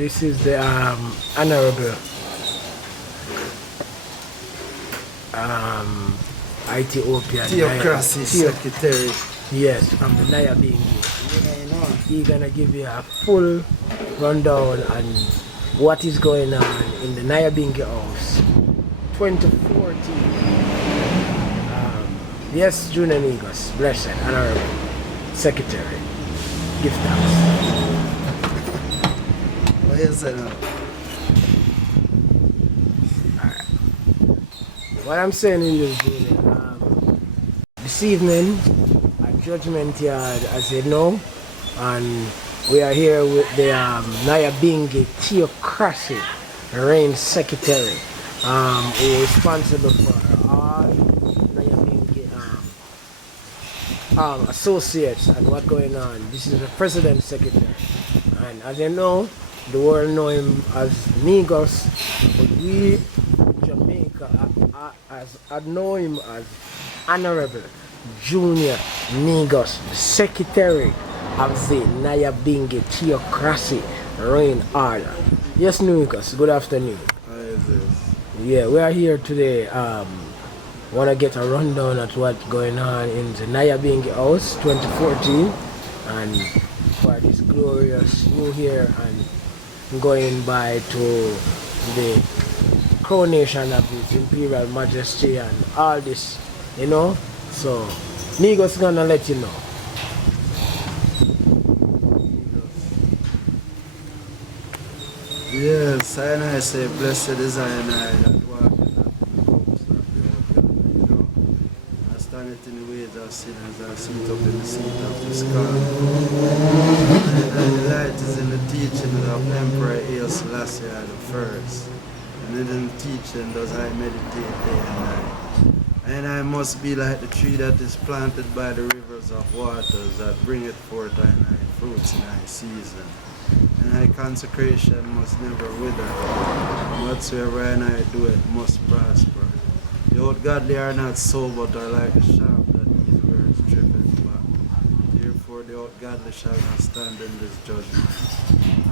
This is the Honorable Ethiopian THEOCRACY Secretary. Yes, from the Nyahbingi. Yeah, I know. He's gonna give you a full rundown on what is going on in the Nyahbingi House 2014. Yes, Junior Negus, blessed, Honorable Secretary. Give thanks. What you say now? What I'm saying is, Junior, this evening at Judgment Yard, as you know, and we are here with the Nyahbingi THEOCRACY Reign Secretary, who is responsible for all Nyahbingi associates and what's going on. This is the President Secretary, and as you know, the world know him as Negus, but we in Jamaica as know him as Honorable Junior Negus, Secretary of the Nyahbingi THEOCRACY Reign Order. Yes, Negus, good afternoon. How is this? Yeah, we are here today. Want to get a rundown at what's going on in the Nyahbingi House 2014 and for this glorious new year and going by to the coronation of His Imperial Majesty and all this, you know. So, Negus gonna let you know. Yes, I say blessed is I that walk in the hopes of the Lord, you know. I stand it in the ways of sinners and sit up in the seat of the sky. And the light is in the teaching of Emperor Haile Selassie I the first. And in the teaching does I meditate day and night. And I must be like the tree that is planted by the rivers of waters that bringeth forth thy fruits in thy season. And thy consecration must never wither. And whatsoever I do it must prosper. The ungodly are not so, but are like a shaft that these words driven back. Therefore the ungodly shall not stand in this judgment,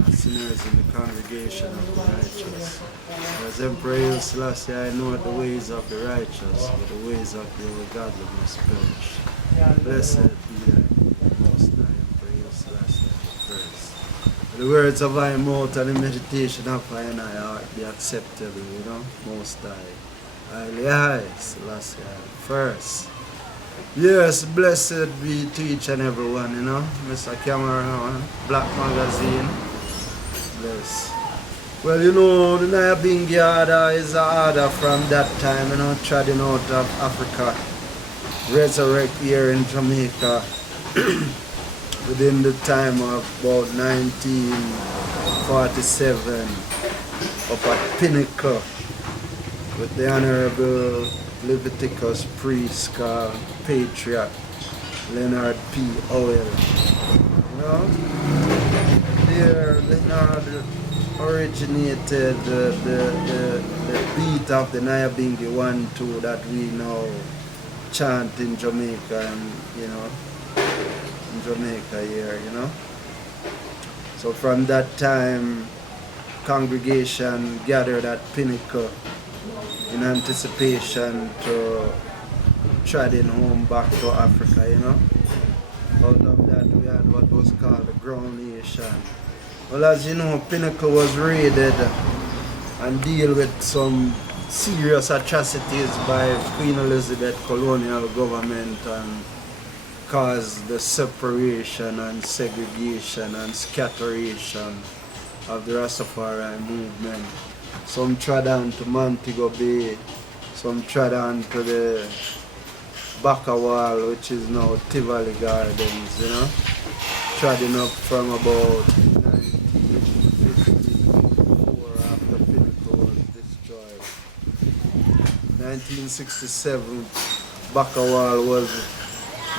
and sinners in the congregation of the righteous. As Emperor Haile Selassie, I know the ways of the righteous, but the ways of the ungodly must perish. Blessed be thy most high, Emperor Haile Selassie the first. The words of thy mouth and the meditation of thy heart be acceptable, you know, most high. Highly high, Selassie the first. Yes, blessed be to each and every one, you know. Mr. Cameron, Black Magazine. Bless. Well, you know, the Nyahbingi order is an order from that time, you know, treading out of Africa, resurrect here in Jamaica within the time of about 1947 up at Pinnacle with the Honorable Leviticus priest called Patriot Leonard P. Oil. You know, there Leonard originated the beat of the Nyahbingi 1-2 that we now chant in Jamaica and, you know, in Jamaica here, you know. So from that time, congregation gathered at Pinnacle in anticipation to treading home back to Africa, you know. Out of that we had what was called the Ground Nation. Well, as you know, Pinnacle was raided and deal with some serious atrocities by Queen Elizabeth colonial government and caused the separation and segregation and scatteration of the Rastafari movement. Some trod on to Montego Bay, some trod on to the Baka Wall, which is now Tivoli Gardens, you know. Treading up from about 1954 after Pinnacle was destroyed. 1967, Baka Wall was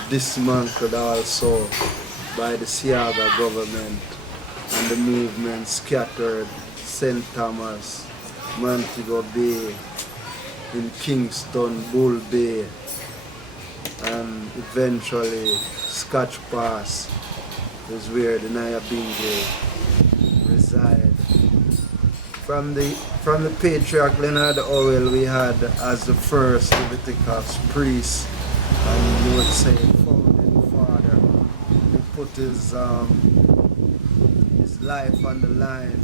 dismantled also by the Siaga government and the movement scattered St. Thomas, Montego Bay, in Kingston, Bull Bay, and eventually Scotch Pass is where the Nyahbingi reside. from the patriarch Leonard Howell, we had as the first Leviticus priest, and you would say founding father, who put his life on the line,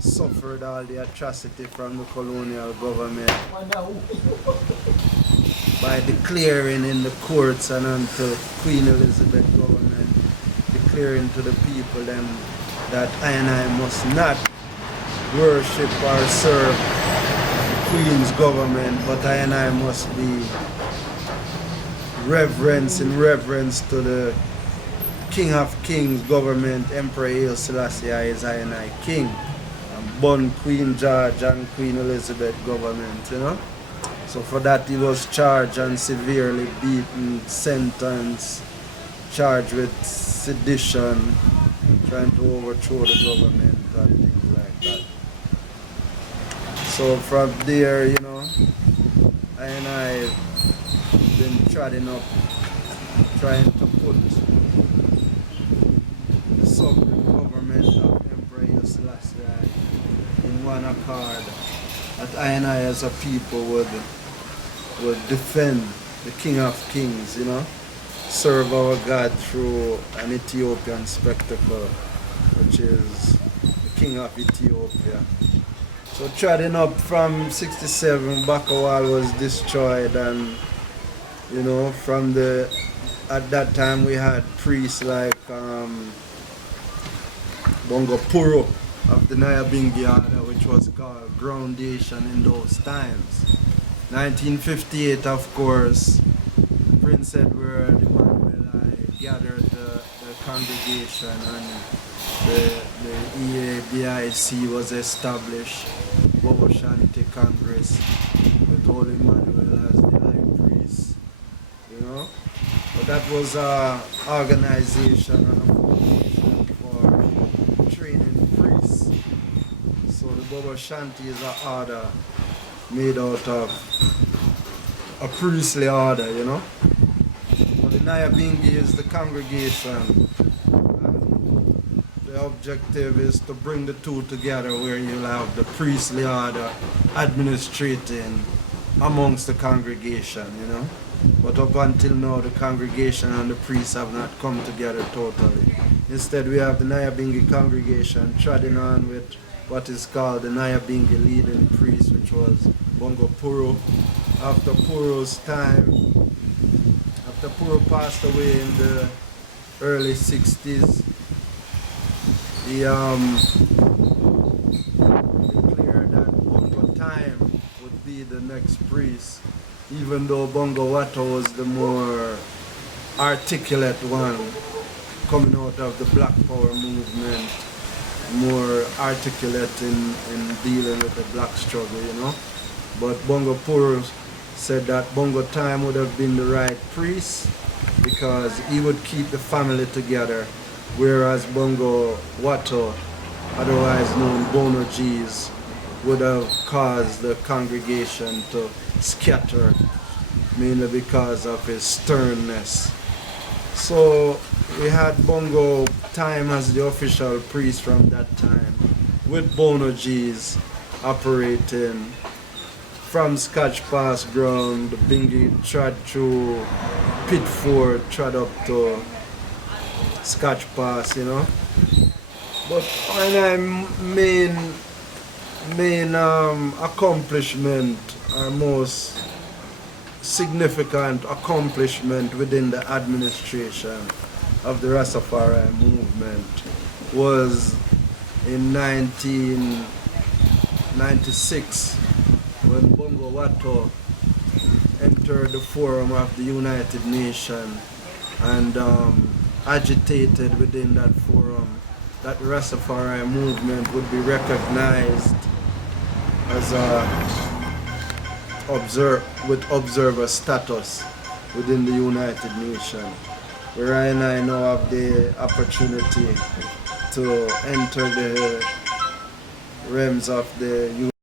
suffered all the atrocity from the colonial government by declaring in the courts and until Queen Elizabeth government declaring to the people them that I must not worship or serve the Queen's government, but I must be in reverence to the King of Kings government, Emperor Haile Selassie is I King, and born Queen George and Queen Elizabeth government, you know. So for that he was charged and severely beaten, sentenced, charged with sedition, trying to overthrow the government and things like that. So from there, you know, I been treading up, trying to put the sovereign government of Emperor Haile Selassie in one accord, that I as a people would defend the King of Kings, you know, serve our God through an Ethiopian spectacle, which is the King of Ethiopia. So treading up from 67, Bakawal was destroyed, and you know, at that time we had priests like Bongo Puro of the Nyahbinghi order, which was called Groundation in those times. 1958, of course, Prince Edward Emmanuel I gathered the congregation, and the EABIC was established, Bobo Shanti Congress, with Holy Emmanuel as the high priest, you know. But that was an organization and a foundation for training priests. So the Bobo Shanti is an order made out of a priestly order, you know. But the Nyahbinghi is the congregation. The objective is to bring the two together, where you'll have the priestly order administrating amongst the congregation, you know. But up until now, the congregation and the priests have not come together totally. Instead, we have the Nyahbinghi congregation treading on with what is called the Nyahbinghi leading priest, which was Bongo Puro. After Puro's time, after Puro passed away in the early 60s, he declared that Bongo Time would be the next priest, even though Bongo Watto was the more articulate one, coming out of the Black Power movement, more articulate in dealing with the black struggle, you know. But Bongo Puro said that Bongo Time would have been the right priest because he would keep the family together, whereas Bongo Watto, otherwise known Bono G's, would have caused the congregation to scatter, mainly because of his sternness. So we had Bongo Time as the official priest from that time, with Bono G's operating from Scotch Pass ground. The Bingi trod through Pitford, trod up to Scotch Pass, you know. But my main accomplishment, our most significant accomplishment within the administration of the Rastafari movement was in 1996, when Bongo Watto entered the forum of the United Nations and agitated within that forum that the Rastafari movement would be recognized as with observer status within the United Nations, where I now have the opportunity to enter the realms of the